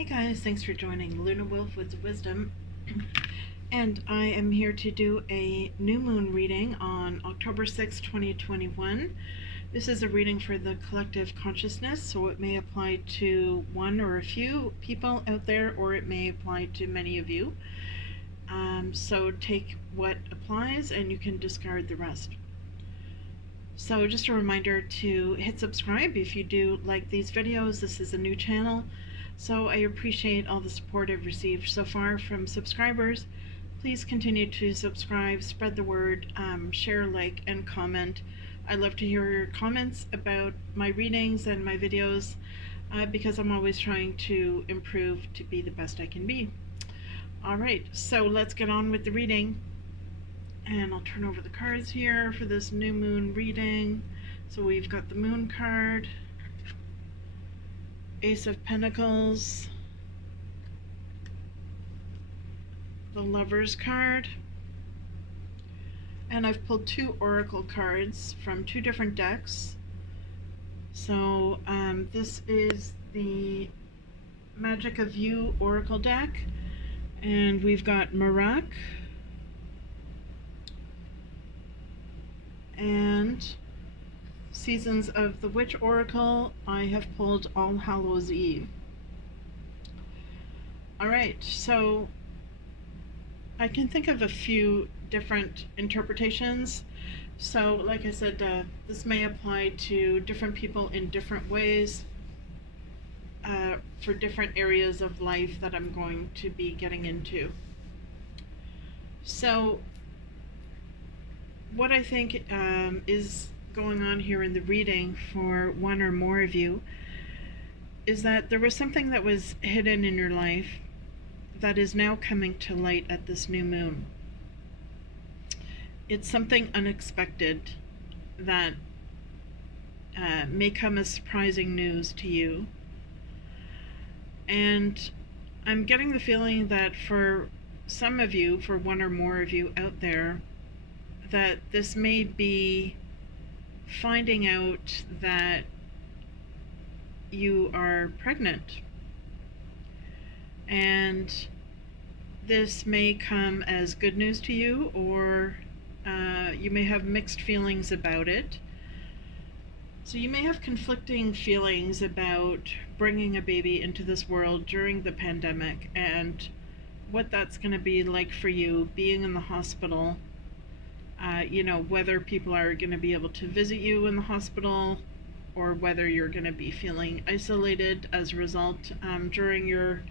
Hey guys, thanks for joining Lunawolf Woods Wisdom. And I am here to do a new moon reading on October 6, 2021. This is a reading for the collective consciousness, so it may apply to one or a few people out there, or it may apply to many of you. So take what applies and you can discard the rest. So just a reminder to hit subscribe if you do like these videos. This is a new channel, so I appreciate all the support I've received so far from subscribers. Please continue to subscribe, spread the word, share, like, and comment. I love to hear your comments about my readings and my videos because I'm always trying to improve to be the best I can be. Alright, so let's get on with the reading. And I'll turn over the cards here for this new moon reading. So we've got the Moon card, Ace of Pentacles, the Lovers card, and I've pulled two Oracle cards from two different decks. So this is the Magic of You Oracle deck, and we've got Marak and Seasons of the Witch Oracle. I have pulled All Hallows Eve. Alright, so I can think of a few different interpretations. So like I said, this may apply to different people in different ways for different areas of life that I'm going to be getting into. So what I think is going on here in the reading for one or more of you is that there was something that was hidden in your life that is now coming to light at this new moon. It's something unexpected that may come as surprising news to you. And I'm getting the feeling that for some of you, for one or more of you out there, that this may be finding out that you are pregnant. And this may come as good news to you, or you may have mixed feelings about it. So you may have conflicting feelings about bringing a baby into this world during the pandemic and what that's going to be like for you, being in the hospital. Whether people are going to be able to visit you in the hospital, or whether you're going to be feeling isolated as a result during your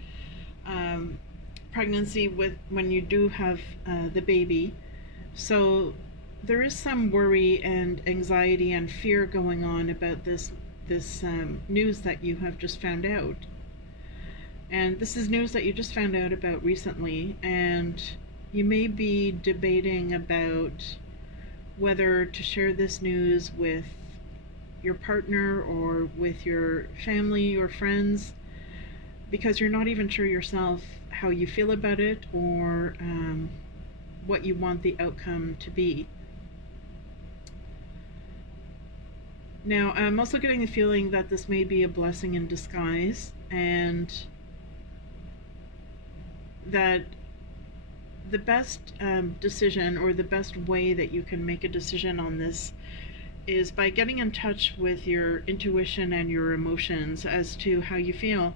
pregnancy when you do have the baby. So there is some worry and anxiety and fear going on about this news that you have just found out. And this is news that you just found out about recently, and you may be debating about whether to share this news with your partner or with your family or friends, because you're not even sure yourself how you feel about it or what you want the outcome to be. Now, I'm also getting the feeling that this may be a blessing in disguise, and that the best decision, or the best way that you can make a decision on this, is by getting in touch with your intuition and your emotions as to how you feel.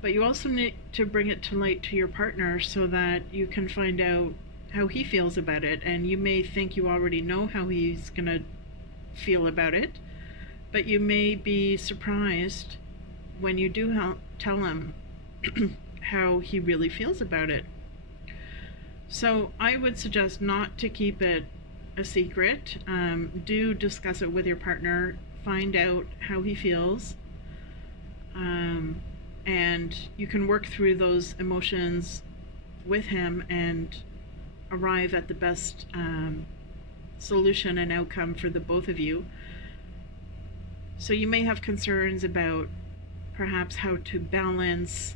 But you also need to bring it to light to your partner so that you can find out how he feels about it. And you may think you already know how he's gonna feel about it, but you may be surprised when you do tell him how he really feels about it. So I would suggest not to keep it a secret. Do discuss it with your partner, find out how he feels, and you can work through those emotions with him and arrive at the best solution and outcome for the both of you. So you may have concerns about perhaps how to balance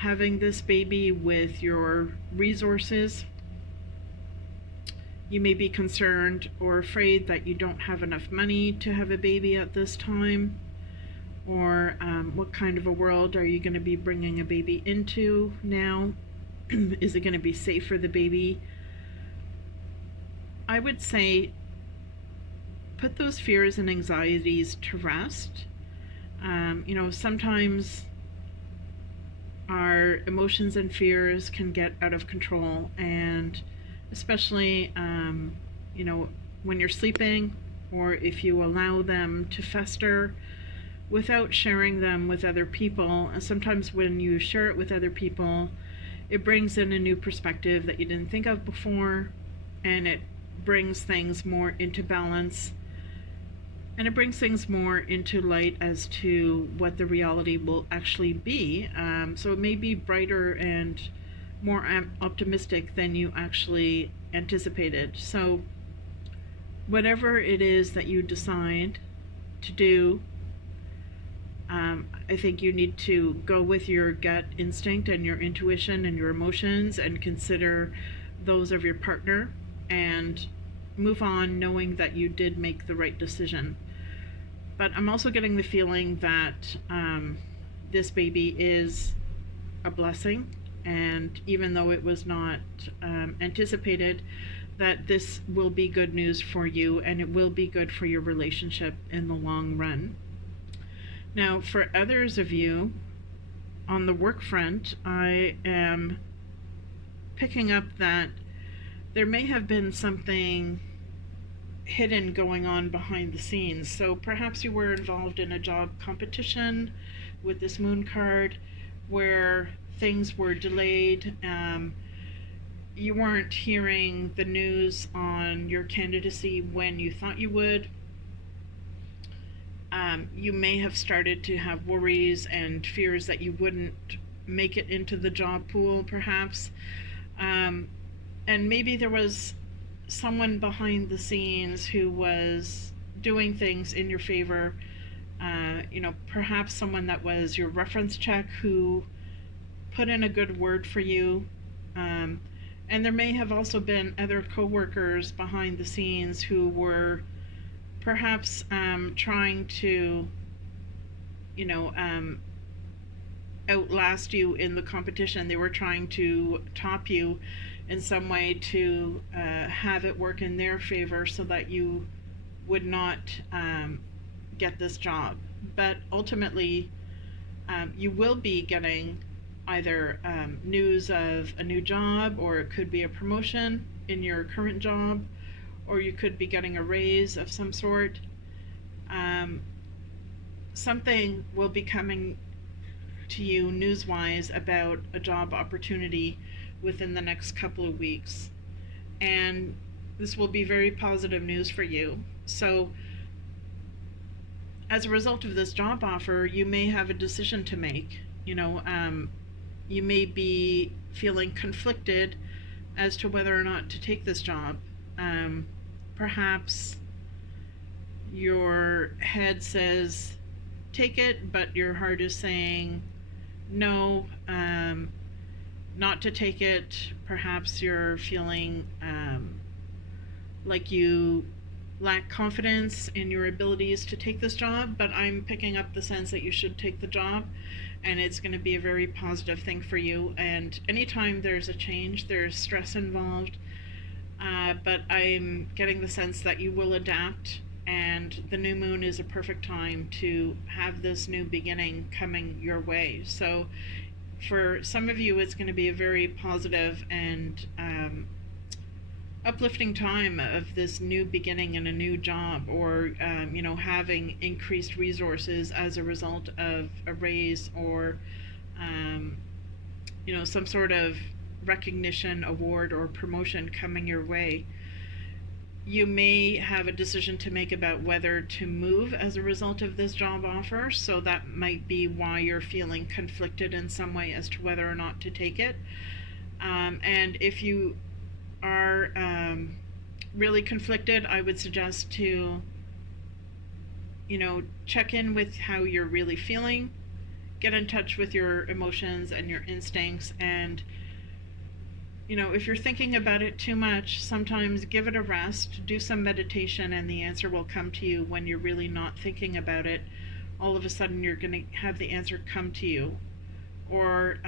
having this baby with your resources. You may be concerned or afraid that you don't have enough money to have a baby at this time, or what kind of a world are you going to be bringing a baby into now? Is it going to be safe for the baby? I would say put those fears and anxieties to rest. Sometimes our emotions and fears can get out of control, and especially, when you're sleeping, or if you allow them to fester without sharing them with other people. And sometimes when you share it with other people, it brings in a new perspective that you didn't think of before, and it brings things more into balance, and it brings things more into light as to what the reality will actually be. So it may be brighter and more optimistic than you actually anticipated. So whatever it is that you decide to do, I think you need to go with your gut instinct and your intuition and your emotions, and consider those of your partner, and move on knowing that you did make the right decision. But I'm also getting the feeling that this baby is a blessing, and even though it was not anticipated, that this will be good news for you, and it will be good for your relationship in the long run. Now, for others of you, on the work front, I am picking up that there may have been something hidden going on behind the scenes. So perhaps you were involved in a job competition with this moon card where things were delayed. You weren't hearing the news on your candidacy when you thought you would. You may have started to have worries and fears that you wouldn't make it into the job pool, perhaps. And maybe there was someone behind the scenes who was doing things in your favor. Perhaps someone that was your reference check who put in a good word for you. And there may have also been other coworkers behind the scenes who were perhaps trying to, outlast you in the competition. They were trying to top you in some way to have it work in their favor so that you would not get this job. But ultimately, you will be getting either news of a new job, or it could be a promotion in your current job, or you could be getting a raise of some sort. Something will be coming to you news-wise about a job opportunity within the next couple of weeks. And this will be very positive news for you. So as a result of this job offer, you may have a decision to make. You may be feeling conflicted as to whether or not to take this job. Perhaps your head says take it, but your heart is saying no, not to take it. Perhaps you're feeling like you lack confidence in your abilities to take this job, but I'm picking up the sense that you should take the job, and it's going to be a very positive thing for you. And anytime there's a change, there's stress involved, but I'm getting the sense that you will adapt, and the new moon is a perfect time to have this new beginning coming your way. So for some of you, it's going to be a very positive and uplifting time of this new beginning in a new job, or having increased resources as a result of a raise, or some sort of recognition, award, or promotion coming your way. You may have a decision to make about whether to move as a result of this job offer, so that might be why you're feeling conflicted in some way as to whether or not to take it. And if you are really conflicted, I would suggest to check in with how you're really feeling, get in touch with your emotions and your instincts, and if you're thinking about it too much, sometimes give it a rest, do some meditation, and the answer will come to you when you're really not thinking about it, all of a sudden you're going to have the answer come to you. Or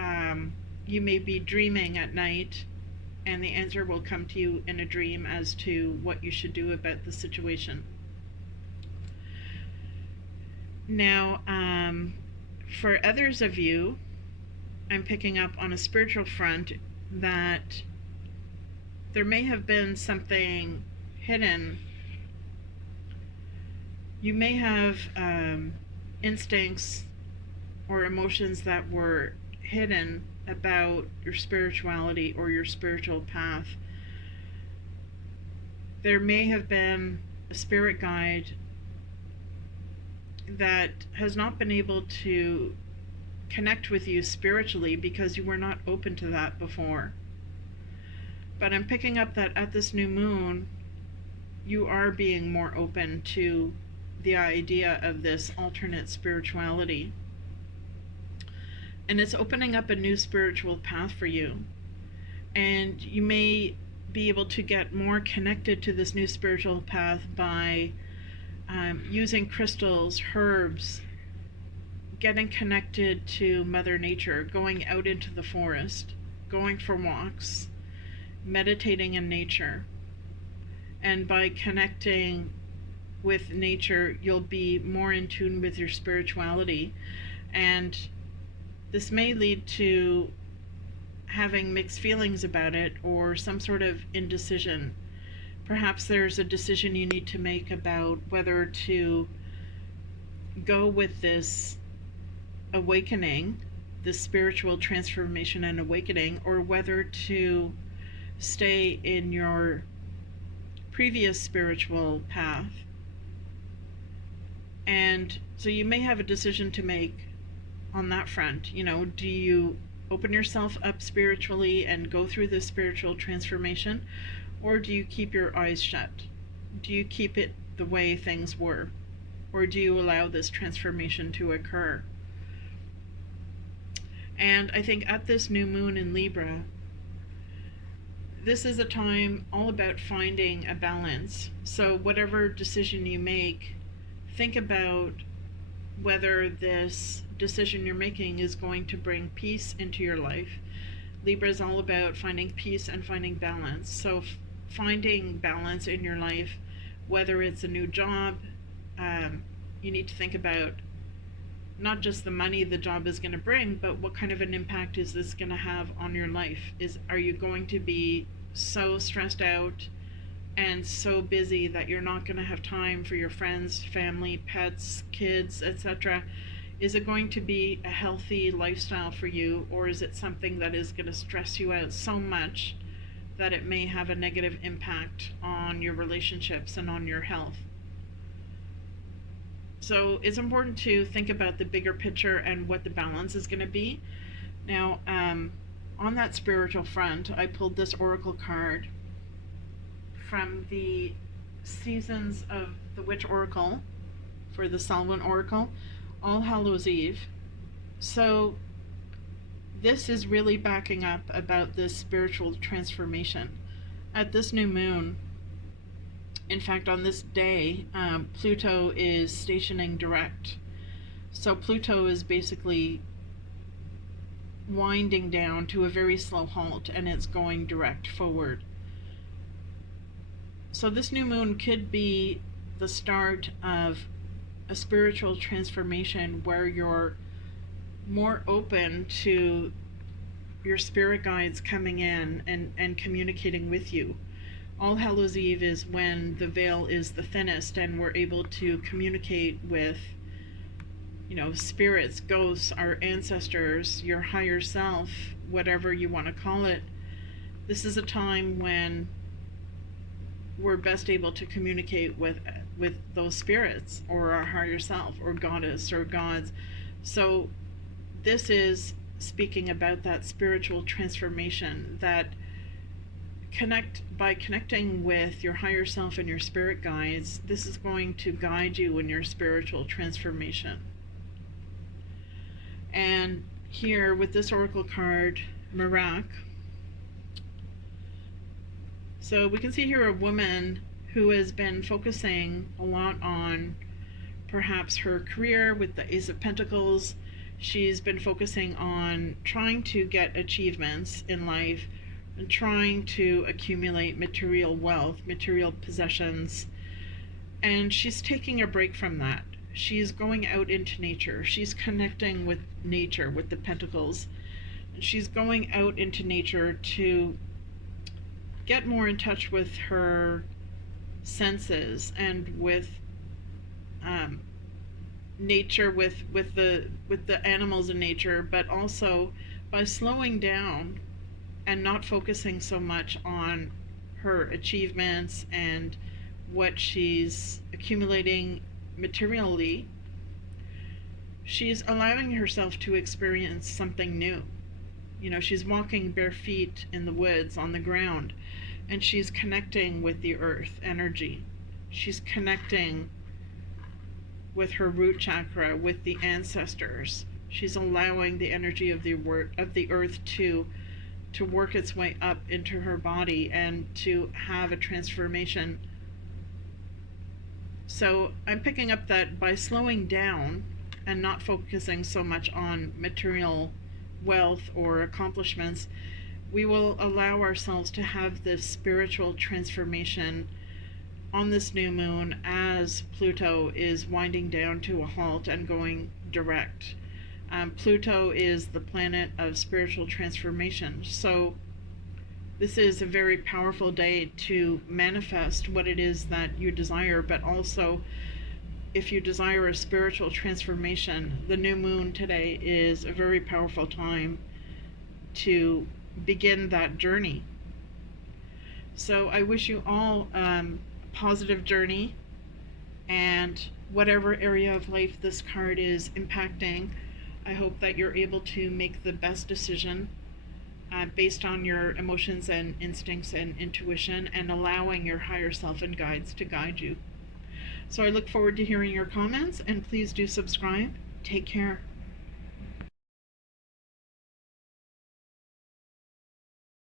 you may be dreaming at night and the answer will come to you in a dream as to what you should do about the situation. Now, for others of you, I'm picking up on a spiritual front that there may have been something hidden. You may have instincts or emotions that were hidden about your spirituality or your spiritual path. There may have been a spirit guide that has not been able to connect with you spiritually because you were not open to that before. But I'm picking up that at this new moon, you are being more open to the idea of this alternate spirituality. And it's opening up a new spiritual path for you. And you may be able to get more connected to this new spiritual path by using crystals, herbs, getting connected to Mother Nature, going out into the forest, going for walks, meditating in nature. And by connecting with nature, you'll be more in tune with your spirituality. And this may lead to having mixed feelings about it or some sort of indecision. Perhaps there's a decision you need to make about whether to go with this awakening, this spiritual transformation and awakening, or whether to stay in your previous spiritual path. And so you may have a decision to make on that front. You know, do you open yourself up spiritually and go through this spiritual transformation, or do you keep your eyes shut? Do you keep it the way things were, or do you allow this transformation to occur? And I think at this new moon in Libra, this is a time all about finding a balance. So whatever decision you make, think about whether this decision you're making is going to bring peace into your life. Libra is all about finding peace and finding balance. So finding balance in your life, whether it's a new job, you need to think about not just the money the job is going to bring, but what kind of an impact is this going to have on your life? Are you going to be so stressed out and so busy that you're not going to have time for your friends, family, pets, kids, etc.? Is it going to be a healthy lifestyle for you, or is it something that is going to stress you out so much that it may have a negative impact on your relationships and on your health? So it's important to think about the bigger picture and what the balance is going to be. Now, on that spiritual front, I pulled this oracle card from the Seasons of the Witch Oracle for the Samhain Oracle, All Hallows Eve. So this is really backing up about this spiritual transformation. At this new moon, in fact, on this day, Pluto is stationing direct. So Pluto is basically winding down to a very slow halt, and it's going direct forward. So this new moon could be the start of a spiritual transformation where you're more open to your spirit guides coming in and communicating with you. All Hallows Eve is when the veil is the thinnest and we're able to communicate with, spirits, ghosts, our ancestors, your higher self, whatever you want to call it. This is a time when we're best able to communicate with those spirits or our higher self or goddess or gods. So this is speaking about that spiritual transformation, that by connecting with your higher self and your spirit guides, this is going to guide you in your spiritual transformation. And here with this oracle card, Merak, so we can see here a woman who has been focusing a lot on perhaps her career with the Ace of Pentacles. She's been focusing on trying to get achievements in life and trying to accumulate material wealth, material possessions, and she's taking a break from that. She's going out into nature. She's connecting with nature, with the Pentacles. And she's going out into nature to get more in touch with her senses and with nature, with the animals in nature, but also by slowing down and not focusing so much on her achievements and what she's accumulating materially. She's allowing herself to experience something new. You know, she's walking bare feet in the woods on the ground, and she's connecting with the earth energy. She's connecting with her root chakra, with the ancestors. She's allowing the energy of the earth to work its way up into her body and to have a transformation. So I'm picking up that by slowing down and not focusing so much on material wealth or accomplishments, we will allow ourselves to have this spiritual transformation on this new moon as Pluto is winding down to a halt and going direct. Pluto is the planet of spiritual transformation. So this is a very powerful day to manifest what it is that you desire, but also if you desire a spiritual transformation, the new moon today is a very powerful time to begin that journey. So I wish you all a positive journey, and whatever area of life this card is impacting, I hope that you're able to make the best decision based on your emotions and instincts and intuition, and allowing your higher self and guides to guide you. So I look forward to hearing your comments, and please do subscribe. Take care.